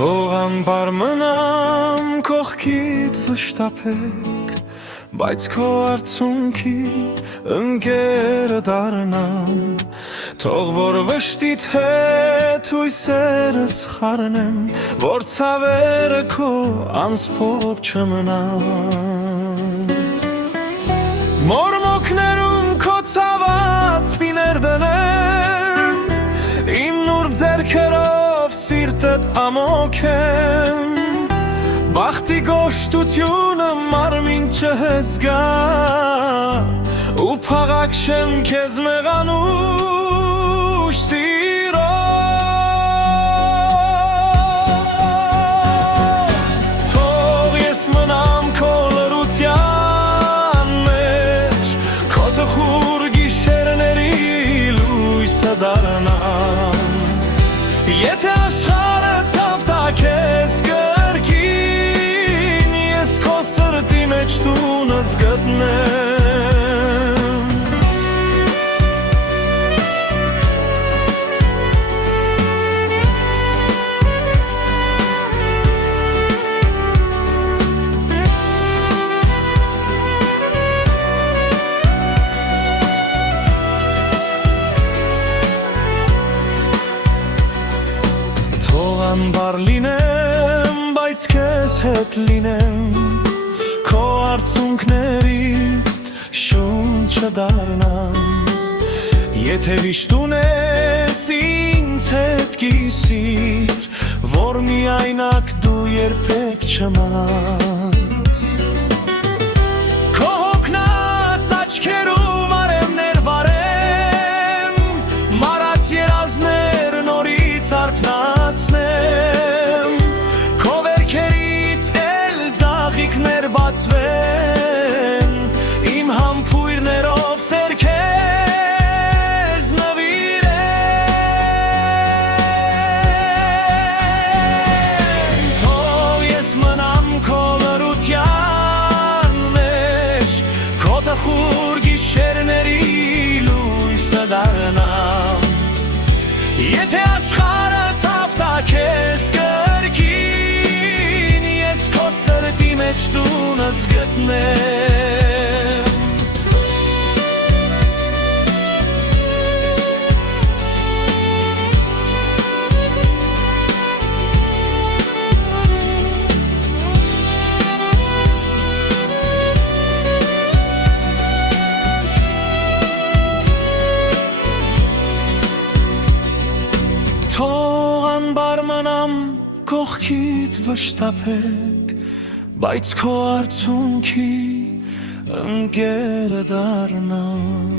Թողան բարմնամ կողքիդ վշտապեք, բայց քո արցունքի ընկերը դառնամ, թող որ վշտիդ հետ հույսերս խառնեմ, որ ցավերը քո անսփոփ չմնան։ Մորմոքներում քո ցաված պիներ դնեմ, իմ նուրբ ձեռքերով սիրտդ ամոքեմ, բախտի գոշտությունը մարմին չհզգա, ու փաղակ շեմ քեզ մեղանուշ սիրով։ Թող ես մնամ քո լռության մեջ, քո տխուր գիշերների լույսը դառնամ, եթե աշխարհը ցավ տա քեզ կրկին, ես քո սրտի մեջ տունս գտնեմ։ Անբար լինեմ, բայց քեզ հետ լինեմ, քո արցունքների շունչը դառնամ, եթե վիշտ ունես ինձ հետ կիսիր, որ միայնակ դու երբեք չմնաս։ Քո հոգնած աչքերում արևներ վարեմ, մարած երազներ նորից արթնացնեմ, քո վերքերից էլ ծաղիկներ բացվեն, իմ համբույրներով սեր քեզ նվիրեմ։ Թող ես մնամ քո լռության մեջ, քո տխուր գիշերների լույսը դառնամ, եթե աշխարհը ցավ տա քեզ կրկին, ես քո սրտի մեջ տունս գտնեմ։ Թող անբար մնամ կողքիդ վշտապեք, բայց քո արցունքի ընկերը դառնամ։